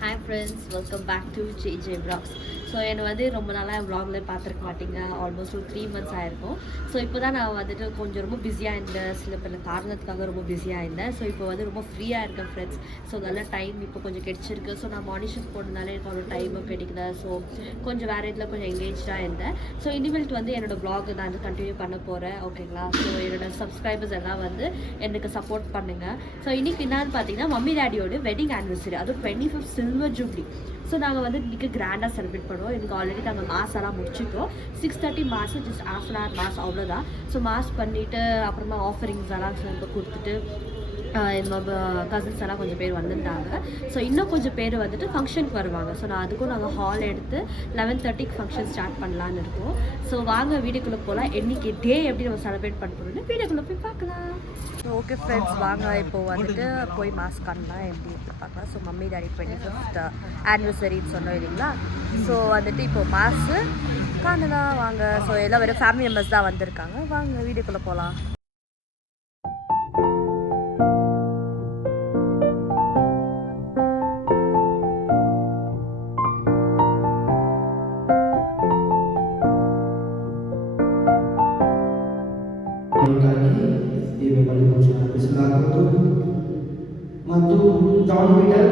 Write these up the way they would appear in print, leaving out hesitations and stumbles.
Hi friends, welcome back to JJ Vlogs. So என்னை வந்து ரொம்ப நாளாக vlogல பார்த்துருக்க மாட்டீங்க. ஆல்மோஸ்ட் ஒரு 3 months ஆயிருக்கும். ஸோ இப்போ தான் நான் வந்துட்டு கொஞ்சம் ரொம்ப பிஸியாக இருந்தேன். சில பல காரணத்துக்காக ரொம்ப பிஸியாக இருந்தேன். ஸோ இப்போ வந்து ரொம்ப ஃப்ரீயாக இருக்கேன் ஃப்ரெண்ட்ஸ். ஸோ நல்ல டைம் இப்போ கொஞ்சம் கிடச்சிருக்கு. ஸோ நான் மார்னிங் ஷிஃப்ட் போனதுனால எனக்கு அவ்வளோ டைமும் கிடைக்கல. ஸோ கொஞ்சம் வேறு இதில் கொஞ்சம் எங்கேஜாக இருந்தேன். ஸோ இனிமேல்ட்டு வந்து என்னோடய vlog நான் வந்து கண்டினியூ பண்ண போகிறேன். ஓகேங்களா? ஸோ என்னோடய சப்ஸ்கிரைபர்ஸ் எல்லாம் வந்து எனக்கு சப்போர்ட் பண்ணுங்கள். ஸோ இன்றைக்கி என்னான்னு பார்த்தீங்கன்னா மம்மி டேடியோட வெட்டிங் ஆனிவர்சரி, அதுவும் 25th சில்வர் ஜூப்ளி. ஸோ நாங்கள் வந்து இன்றைக்கி கிராண்டாக செலிப்ரேட் பண்ணுவோம். எனக்கு ஆல்ரெடி நாங்கள் மாஸெல்லாம் முடிச்சிட்டோம். 6:30 மாஸ், ஜஸ்ட் ½ hour மாஸ், அவ்வளோதான். ஸோ மாஸ் பண்ணிவிட்டு அப்புறமா ஆஃபரிங்ஸ் எல்லாம் சேர்ந்து கொடுத்துட்டு கசின்ஸ் எல்லாம் கொஞ்சம் பேர் வந்துட்டாங்க. ஸோ இன்னும் கொஞ்சம் பேர் வந்துட்டு ஃபங்க்ஷனுக்கு வருவாங்க. ஸோ அதுக்கும் நாங்கள் ஹால் எடுத்து 11:30க்கு ஃபங்க்ஷன் ஸ்டார்ட் பண்ணலான்னு இருக்கோம். ஸோ வாங்க வீடியோக்குள்ளே போகலாம். என்னைக்கு டே எப்படி நம்ம செலிப்ரேட் பண்ண போகிறோம்னு வீடியோக்குள்ளே போய் பார்க்கலாம். ஓகே ஃப்ரெண்ட்ஸ், வாங்க இப்போது வந்துட்டு போய் மாஸ் காணலாம் எப்படி பார்க்கலாம். ஸோ மம்மி டாடி 25th ஆனிவர்சரின்னு சொன்னோம் இல்லைங்களா? ஸோ வந்துட்டு இப்போது மாஸு காணலாம் வாங்க. ஸோ எல்லாம் வெறும் ஃபேமிலி மெம்பர்ஸ் தான் வந்திருக்காங்க. வாங்க வீடியோக்குள்ளே போகலாம். John Peter,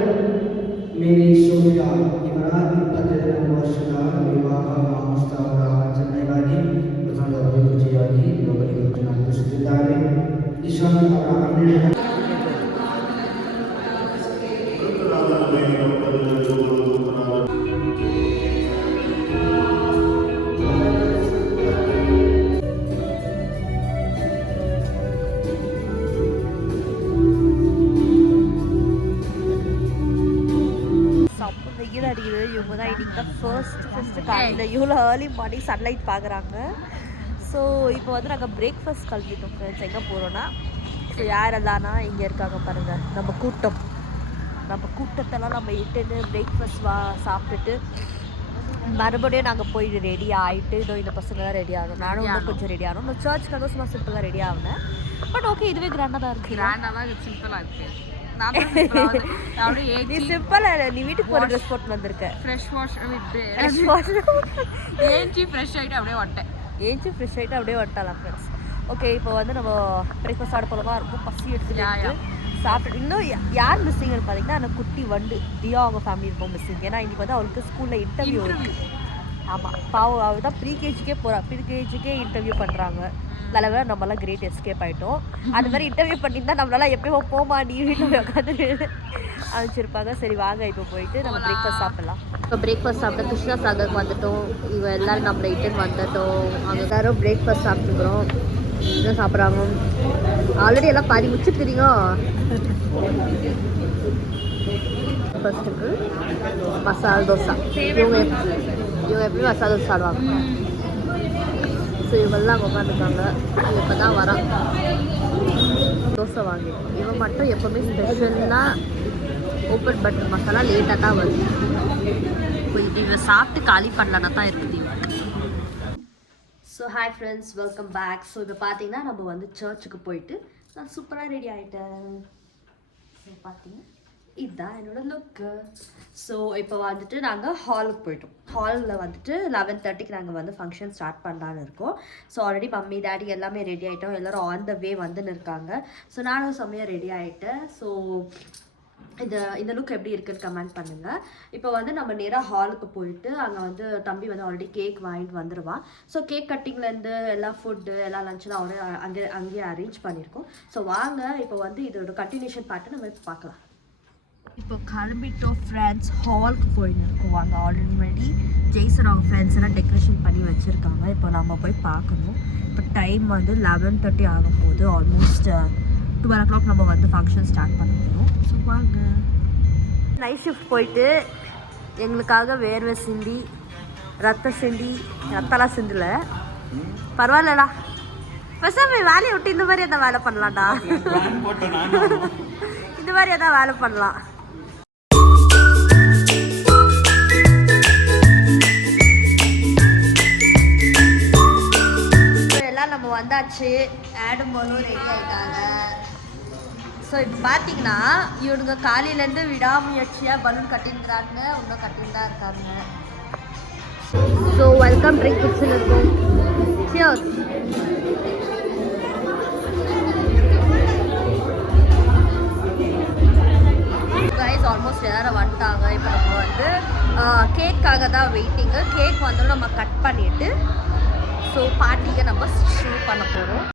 Mary Sophia, Ibrahim, Patrick, Marshall, Vivaha, Mustafa, Chanayagi, Batanda, Vijayagi, Locally Kutana, Kusidari, Ishan, Abraham, அடிக்குது. இவங்க தான் இன்னைக்கு தான் ஃபர்ஸ்ட் காலையில் இவ்வளோ ஏர்லி மார்னிங் சன்லைட் பார்க்குறாங்க. ஸோ இப்போ வந்து நாங்கள் பிரேக்ஃபாஸ்ட் கிளம்பிட்டோம் ஃப்ரெண்ட்ஸ். எங்கே போகிறோன்னா, ஸோ யாரெல்லாம்னா இங்கே இருக்காங்க பாருங்கள், நம்ம கூட்டத்தெல்லாம் நம்ம இட்டுன்னு பிரேக்ஃபாஸ்ட் சாப்பிட்டுட்டு மறுபடியும் நாங்கள் போய் ரெடி ஆகிட்டு இதோ இந்த பசங்க தான் ரெடி ஆகணும். நானும் இன்னும் கொஞ்சம் ரெடி ஆகணும். நான் சர்ச்சுக்காக சும்மா சிம்பிளாக ரெடி ஆகினேன். பட் ஓகே, இதுவே கிராண்டாக தான் இருக்குது. சிம்பிளாக இருக்குது. நீ சிம்பிளா நீ வீட்டுக்கு போற ட்ரெஸ் போட்டு வந்திருக்க. ஃப்ரெஷ் வாஷ் ஃப்ரெஷ் ஆகிட்டு அப்படியே வந்துட்டாலாம் ஃப்ரெண்ட்ஸ். ஓகே, இப்போ வந்து நம்ம பிரேக்ஃபாஸ்ட் சாப்பிட போலமா ரொம்ப பசி எடுத்துட்டு சாப்பிட்டு. இன்னும் யார் மிஸ்ஸிங்னு பார்த்தீங்கன்னா அந்த குட்டி வண்டு தியா, அவங்க ஃபேமிலி ரொம்ப மிஸ்ஸிங். ஏன்னா இன்னைக்கு வந்து அவளுக்கு ஸ்கூலில் இன்டர்வியூ இருக்குது. ஆமாம், பாவம் அவள் தான் ப்ரீகேஜிக்கே போகிறா. ப்ரீகேஜிக்கே இன்டர்வியூ பண்ணுறாங்க. நல்ல நம்மளாம் கிரேட் எஸ்கேப் ஆகிட்டோம். அது மாதிரி இன்டர்வியூ பண்ணியிருந்தா நம்மளால எப்பயோ போமா நீ வீட்டில் உட்காந்து அனுப்பிச்சிருப்பாங்க. சரி வாங்க இப்போ போயிட்டு நம்ம பிரேக்ஃபாஸ்ட் சாப்பிடலாம். இப்போ பிரேக்ஃபாஸ்ட் சாப்பிட கிருஷ்ணா சாகருக்கு வந்துட்டோம். இவங்க எல்லோரும் நம்மளை இட்டுன்னு வந்துட்டோம். அவங்க எல்லாரும் பிரேக்ஃபாஸ்ட் சாப்பிட்டுக்கிறோம். என்ன சாப்பிட்றாங்க? ஆல்ரெடி எல்லாம் பாதி முடிச்சுட்டுறீங்க. ஃபர்ஸ்ட்டுக்கு மசாலா தோசை. இவங்க எப்படி மசாலா தோசை சாப்பிடுவாங்க. ஸோ இவங்கெல்லாம் உட்காந்துருக்காங்க. இப்போ தான் வரான் தோசை வாங்கிட்டோம். இவன் மட்டும் எப்போவுமே ஸ்பெஷலாக ஓப்பன் பட்டர் மசாலா லேட்டாக தான் வருது. இப்போ இவன் சாப்பிட்டு காலி பண்ணலான்னா தான் இருக்குது இவன். So hi friends, welcome back. So இப்போ பார்த்தீங்கன்னா நம்ம வந்து சர்ச்சுக்கு போயிட்டு நான் சூப்பராக ரெடி ஆகிட்டேன். ஸோ பார்த்தீங்கன்னா இதுதான் என்னோட லுக்கு. ஸோ இப்போ வந்துட்டு நாங்கள் ஹாலுக்கு போயிட்டோம். ஹாலில் வந்துட்டு 11:30க்கு நாங்கள் வந்து ஃபங்க்ஷன் ஸ்டார்ட் பண்ணலான்னு இருக்கோம். ஸோ ஆல்ரெடி மம்மி டாடி எல்லாமே ரெடி ஆகிட்டோம். எல்லோரும் ஆன் த வே வந்துன்னு இருக்காங்க. ஸோ நானும் செம்மையாக ரெடி ஆகிட்டேன். ஸோ இந்த லுக் எப்படி இருக்குன்னு கமெண்ட் பண்ணுங்கள். இப்போ வந்து நம்ம நேராக ஹாலுக்கு போயிட்டு அங்கே வந்து தம்பி வந்து ஆல்ரெடி கேக் வாங்கிட்டு வந்துடுவான். ஸோ கேக் கட்டிங்லேருந்து எல்லா ஃபுட்டு எல்லா லஞ்செலாம் அவரே அங்கேயே அரேஞ்ச் பண்ணியிருக்கோம். ஸோ வாங்க இப்போ வந்து இதோட கண்டினியூஷன் பார்த்து நம்ம பார்க்கலாம். இப்போ கிளம்பிட்டோம் ஃப்ரெண்ட்ஸ். ஹாலுக்கு போயின்னு இருக்கோம். அங்கே ஆல்ரெடி ஜெய்சன் அவங்க ஃப்ரெண்ட்ஸ் எல்லாம் டெக்கரேஷன் பண்ணி வச்சுருக்காங்க. இப்போ நம்ம போய் பார்க்கணும். இப்போ டைம் வந்து 11:30 ஆகும் போது. ஆல்மோஸ்ட் 12 o'clock நம்ம வந்து ஃபங்க்ஷன் ஸ்டார்ட் பண்ண போகிறோம். ஸோ வாங்க. நைட் ஷிஃப்ட் போயிட்டு எங்களுக்காக வேர்வை சிந்தி ரத்தலாம் சிந்தல பரவாயில்லடா. பெசாம வேலையை விட்டு இந்த மாதிரி எதாவது வேலை பண்ணலாம்டா. இந்த மாதிரி எதாவது வேலை பண்ணலாம். எல்லாம் நம்ம வந்தாச்சு. ஆடும் போலும் ரெடி ஆகிட்டாங்க. ஸோ இப்போ பார்த்தீங்கன்னா இவனுங்க காலையிலேருந்து விடாமுயற்சியாக பலூன் கட்டியிருக்கிறாங்க, இன்னும் கட்டின்னு தான் இருக்காங்க. ஸோ வெல்கம் ட்ரிங்க் குடிச்சுன்னு இருக்கோம். சியர்ஸ். கைஸ் ஆல்மோஸ்ட் எல்லாரும் வந்துட்டாங்க. இப்போ நம்ம வந்து கேக்காக தான் வெயிட்டிங்கு. கேக் வந்து நம்ம கட் பண்ணிவிட்டு ஸோ பார்ட்டியை நம்ம ஷூ பண்ண போகிறோம்.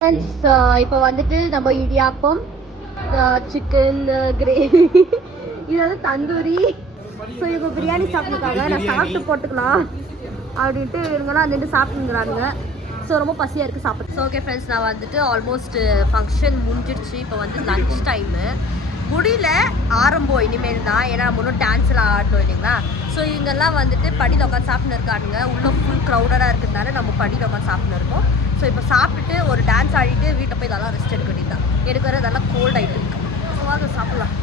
ஃப்ரெண்ட்ஸ், இப்போ வந்துட்டு நம்ம இடியாப்பம், சிக்கன் கிரேவி, இது வந்து தந்தூரி. ஸோ இவங்க பிரியாணி சாப்பிட்டுருக்காங்க. நான் சாப்பிட்டு போட்டுக்கலாம் அப்படின்ட்டு இவங்கெல்லாம் நின்று சாப்பிட்டுங்கிறாங்க. ஸோ ரொம்ப பசியாக இருக்குது சாப்பிட்டு. ஸோ ஓகே ஃப்ரெண்ட்ஸ், நான் வந்துட்டு ஆல்மோஸ்ட் ஃபங்க்ஷன் முடிஞ்சிடுச்சு. இப்போ வந்து லன்ச் டைமு முடியல, ஆரம்பம் இனிமேல் தான். ஏன்னா நம்ம இன்னும் டான்ஸ்லாம் ஆடணும் இல்லைங்களா. ஸோ இவங்கெல்லாம் வந்துட்டு படியில் உட்காந்து சாப்பிட்டு இருக்கானுங்க. உள்ளே ஃபுல் க்ரௌடடாக இருக்கிறதுனால நம்ம படியில் உட்காந்து சாப்பிட்டு இருக்கோம். ஸோ இப்போ சாப்பிட்டுட்டு ஒரு டான்ஸ் ஆடிட்டு வீட்டை போய் இதெல்லாம் ரெஸ்ட் எடுக்க வேண்டியது தான். எனக்கு வர இதெல்லாம் கோல்ட் ஆகிட்டு இருக்கு. ஸோ வாங்க சாப்பிட்லாம்.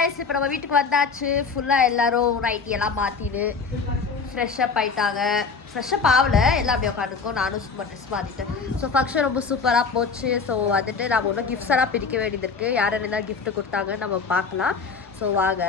guys, இப்போ நம்ம வீட்டுக்கு வந்தாச்சு. ஃபுல்லாக எல்லாரும் நைட்டி எல்லாம் மாற்றிடு ஃப்ரெஷ்ஷப் ஆகிட்டாங்க. ஃப்ரெஷ்ஷப் ஆகலை, எல்லாம் அப்படியே உட்காந்துருக்கோம். நானும் சும்மா ட்ரெஸ் மாற்றிட்டேன். ஸோ ஃபங்க்ஷன் ரொம்ப சூப்பராக போச்சு. ஸோ வந்துட்டு நம்ம இன்னும் கிஃப்ட்ஸ் எல்லாம் பிரிக்க வேண்டியது இருக்குது. யார் என்ன கிஃப்ட்டு கொடுத்தாங்கன்னு நம்ம பார்க்கலாம். ஸோ வாங்க.